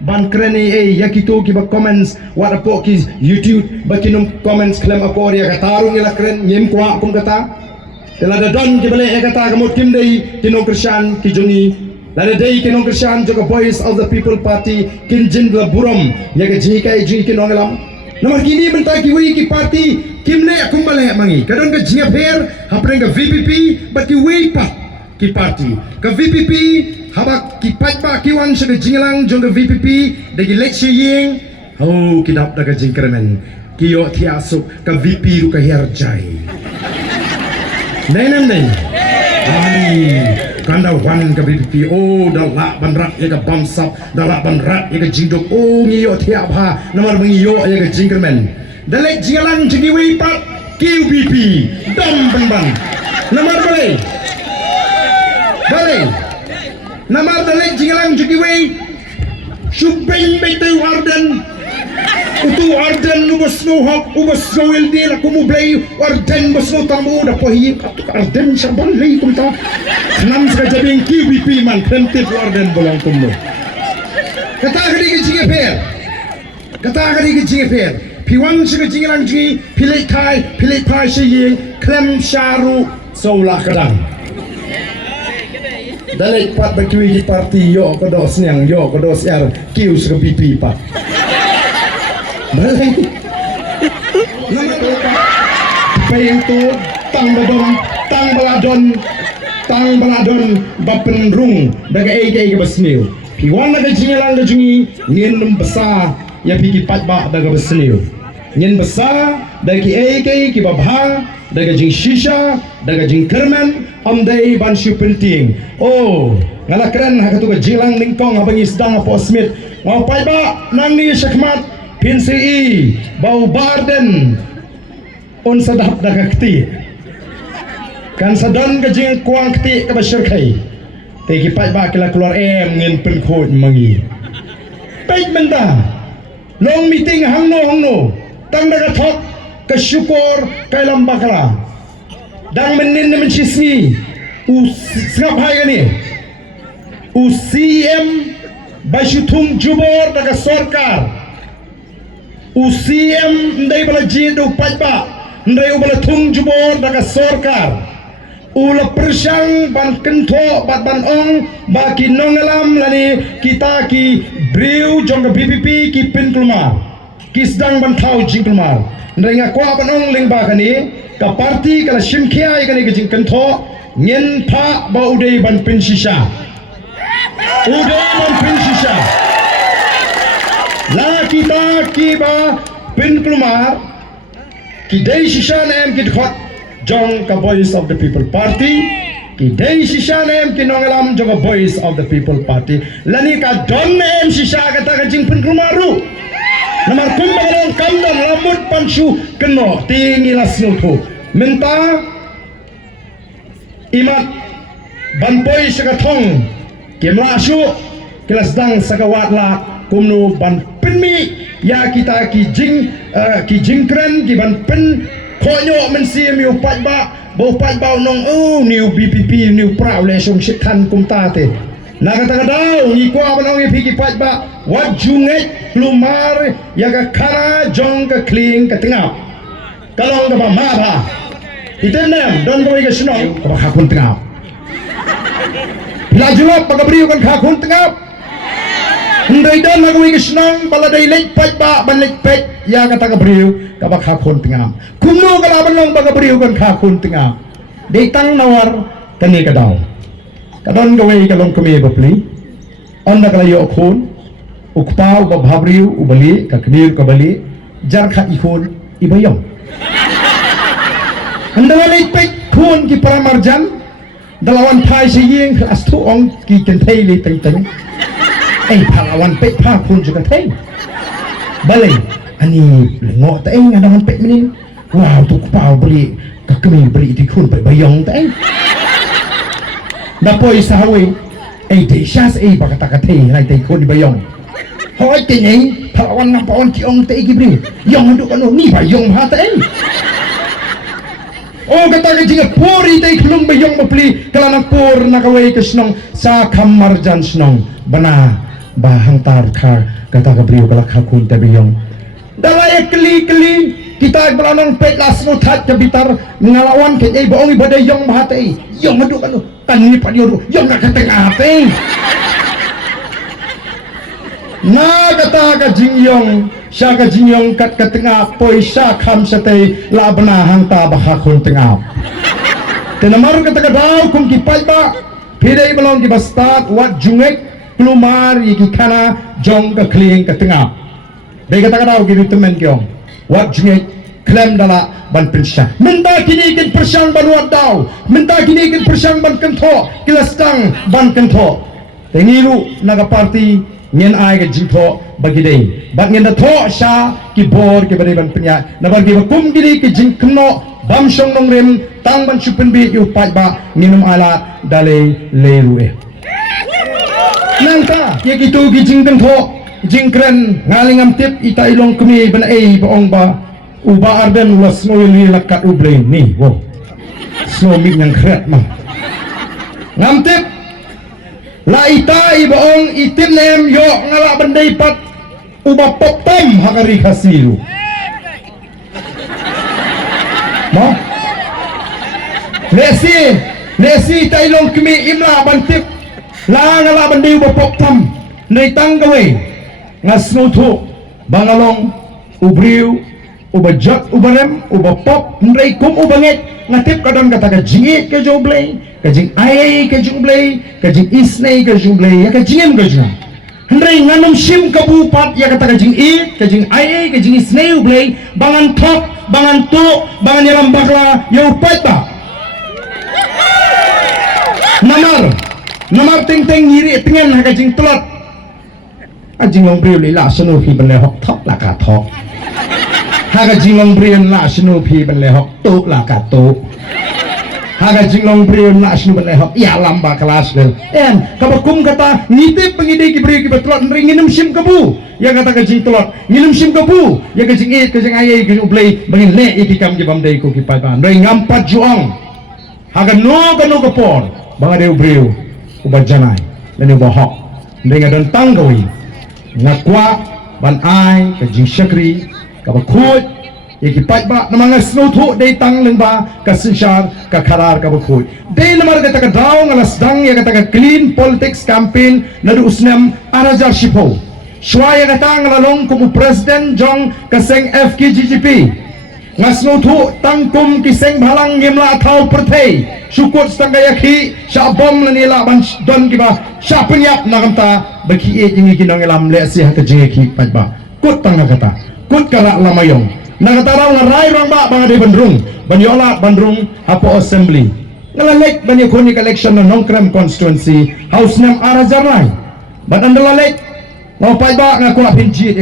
ban kreni yakitu kiba comments wada po ki YouTube bakinum comments klem ako ya katarung ila kren nyem kwa kum kata telada don kibale e kata kamot kim dei tinong Krisyan ki joni lada dei kinong Krisyan joga Voice of the People Party kin jindla buram yaga jika ji kinong lam nomor kini bentai ki wi ki party kimle akum bale mangi kadon ka jinga pher hapren ka VPP baki wi pa ki party ka VPP habak ki patba ki wan se jingalang jong ka VPP dagi leksi ying ho kidap daga jingkremen ki yo thiasuk ka VP ru ka herjai nenam nei ani kanda wan ka VPP oh dala banrat ya ka bamsap dala banrat ya ka jingdok oh ngi yo thiapha namar bangi yo ya ka jingkremen dalek jingalang jingi wi pat QBP dam ban namar bale namar dalek jingalang jugiwe shubeng bete warden utu warden ubas no hak ubas no ildi la kumu blay warden bas no tamu da pohi katuk arden sabal lay kumta nam sa jabing QBP man kremtit warden bolong kumu kata gadi ke jinge per piwan sa jingalang jingi pilai thai shiying klem sharu sola kadang dalek pat bakui di parti yo kodos nyang yo kodos yar kiu se BP pat balai nama payeng tu tang baladon bapen rung daga ege basniu piwan daga jingalang da jungi ngin besar ya piki pat ba daga basniu ngin besar dagi ege ki babha daga jing shisha daga jing kerman amdai ban penting oh ngala keren hakatu ka jilang ningkong abang isdang apo smith mau pai ba nang ni syakmat PNCI bau barden on sadap daga kti kan sadon ka jing kuang kti ka basyar kai tegi pai ba kila keluar ngin pen khod mangi pait menda long meeting hangno tang daga thok ka syukur kai lambakala dang menin menchisni usngap hai gani CM bashutung jubor daga sarkar CM ndai bala jidu pajba ndai ubala tung jubor daga sarkar ula persang ban kentho bat ban ong baki nongalam lani kita ki briu jong BPP ki pinkulmar ki sedang ban thau jingkulmar ndai ngakwa ban ong ling ba kani ka parti kala simkhia ikani ke jing kentho ngen pha ba udai ban pinsisa la kita ki ba pinkulmar ki dei sisa nem ki khot jong ka Voice of the People Party ki dei sisa nem ki nongalam jong ka Voice of the People Party lani ka don nem sisa kata ka jing pinkulmaru namar kumbalang kamdan lamut pansu keno tingi lasnu thu minta imat banpoi sakathong kemla asu kelas dang sakawat la kumnu ban penmi ya kita ki jingkren ki ban pen khonyo mensi miu patba bo patba nong new BPP new prau le sum sikhan kumta te nakata daw ni ko abanong ipiki patba wat junget plumar yaga khara jong ka kling ka tengah kalong ka ba maba itenem don ko ga sunong ka khakun tengah lajulap pagabriyo kan khakun tengah ndai don na ko ga sunong baladai lek patba banlek pet ya ka tagabriyo ka ba khakun tengah kumno ka laban long pagabriyo kan khakun tengah dei tang nawar kani ka daw kadon gawe kalong kami bapli on na kalayo khun ukpau ba bhabriu ubali kakbir kabali jar kha ikhun ibayong andawalay pek khun ki paramarjan dalawan phai siying astu ong ki kenthei le teng phalawan pek pha khun juga thei balai ani ngo ta ngadawan pek menin wow tu ukpau beli kakbir beli di khun pe bayong ta napoi sahawe dei syas ba kata thei hai tei khun ibayong hoi te nyai phalawan ngapaon ki ong te gibri yong nduk anu ni ba yong ha te oh kata ka jinga puri te klung bayong mapli kala nang pur nakaway ka snong sa kamarjan snong bana bahang tar kar kata kabriu kalak hakun tabiyong dalay keli kita belanang pelas mutat kebitar ngalawan ke ai baong ibadai yang bahate yang aduk anu kan ni padiyo yang nak ketengah ate na kata ka jingyong sya ka jingyong kat ketengah poi sya kham sate la bana hang ta bahakun tengah tenamar kata ka daw kum kipai ba pidai belong ki bastat wat jungek kelumar iki kana jong ka kling ka tengah dai kata ka daw ki temen kyong wat jungek klem dala ban pensya minta kini kin persyang ban wat daw minta kini kin persyang ban kentho kilastang ban kentho tengiru naga party nyen ai ke jingtho bagi dei bat nyen da tho sha ki bor ke bari ban penya na bagi kum gini ki jingkno bam shong nong rem tang ban chupen bi yu pai ba minum ala dale leru nangta ye gitu ki jingkn tho jingkren ngalingam tip ita ilong kemi ban ei baong ba uba arden was noili lakat uble ni wo so mi yang kret mah ngam tip la ita ibaong itim nem yo ngala bandai pat uba popom hakari khasilu mo lesi tailong kimi imla bantip la ngala bandai uba popom nei tanggawe ngasnutu bangalong ubriu uba jot ubarem uba pop ndai kum ubanget ngatip kadang kata ka jingit ke joblay ka jing ai ke joblay ka jing isnei ke joblay ya ka jingem ke jung ndai nganum sim ka bupat ya kata ka jing it ka jing ai ka jing isnei ublay bangan top bangan tu bangan yalam bakla ya upat ba namar ting ngiri tengen ha ka jing telot ajing long priu lila sunu hi ban le hok thok la ka thok haga jinglong brian la snu phi ban le hok tu la ka tu haga jinglong brian la snu ban le hok ya lamba kelas del en kabakum kata ngitip pengide ki bri ki betlot nginum sim kabu ya kata ka jing telot nginum sim kabu ya ka jing it ka jing ayai ka ublei bangin le ikikam ki bamdei ko ki pai ban rei ngampat juang haga no ka por banga de ubriu ubajanai le ba hok ndai ngadon tanggawi ngakwa ban ai ka jing syakri kabakut ikipat ba namang snoto day tang lengba kasinsyar kakarar kabakut day namar kata ka daw ngalasdang ya kata ka clean politics campaign nadu usnam arajar shipo shwaya kata ngalalong kumu president jong kaseng FKGGP ngasnoto tangkum kiseng balang ngimla thau perthei syukut stangayaki syabom lanila ban don kiba syapenyap nagamta baki e ingi kinong elam le si hata jingeki patba kut tang kata kut karak lamayong nagatarang ngarai rang ba bang de bandrung banyola bandrung hapo assembly ngalalek bani konik election na nongkrem constituency house nam arajar lai badan dalalek mau pai ba ngaku apin jit